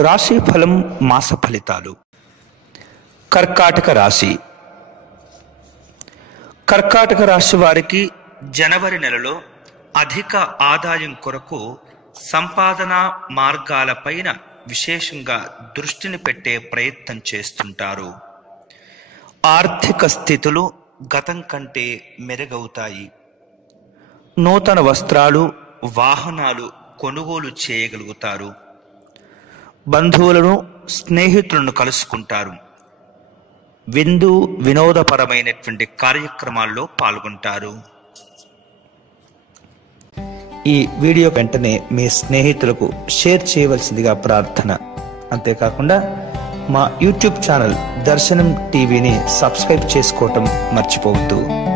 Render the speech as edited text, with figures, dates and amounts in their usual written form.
రాశి ఫలం మాస ఫలితాలు. కర్కాటక రాశి. కర్కాటక రాశి వారికి జనవరి నెలలో అధిక ఆదాయం కొరకు సంపాదన మార్గాలపైన విశేషంగా దృష్టిని పెట్టే ప్రయత్నం చేస్తుంటారు. ఆర్థిక స్థితులు గతం కంటే మెరుగవుతాయి. నూతన వస్త్రాలు, వాహనాలు కొనుగోలు చేయగలుగుతారు. బంధువులను, స్నేహితులను కలుసుకుంటారు. విందు వినోదపరమైనటువంటి కార్యక్రమాల్లో పాల్గొంటారు. ఈ వీడియో వెంటనే మీ స్నేహితులకు షేర్ చేయవలసిందిగా ప్రార్థన. అంతేకాకుండా మా యూట్యూబ్ ఛానల్ దర్శనం టీవీని సబ్స్క్రైబ్ చేసుకోవటం మర్చిపోవద్దు.